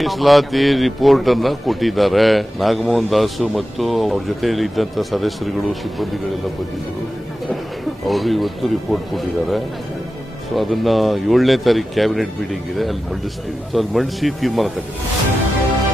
ಮೀಸಲಾತಿ ರಿಪೋರ್ಟ್ ಅನ್ನ ಕೊಟ್ಟಿದ್ದಾರೆ. ನಾಗಮೋಹನ್ ದಾಸ್ ಮತ್ತು ಅವ್ರ ಜೊತೆಯಲ್ಲಿ ಇದ್ದಂತ ಸದಸ್ಯರುಗಳು ಸಿಬ್ಬಂದಿಗಳೆಲ್ಲ ಬಂದಿದ್ದರು. ಅವರು ಇವತ್ತು ರಿಪೋರ್ಟ್ ಕೊಟ್ಟಿದ್ದಾರೆ. ಸೊ ಅದನ್ನ 7ನೇ ತಾರೀಕು ಕ್ಯಾಬಿನೆಟ್ ಮೀಟಿಂಗ್ ಇದೆ, ಅಲ್ಲಿ ಮಂಡಿಸ್ತೀವಿ. ಸೊ ಅಲ್ಲಿ ಮಂಡಿಸಿ ತೀರ್ಮಾನ ತಗೊಳ್ತೀವಿ.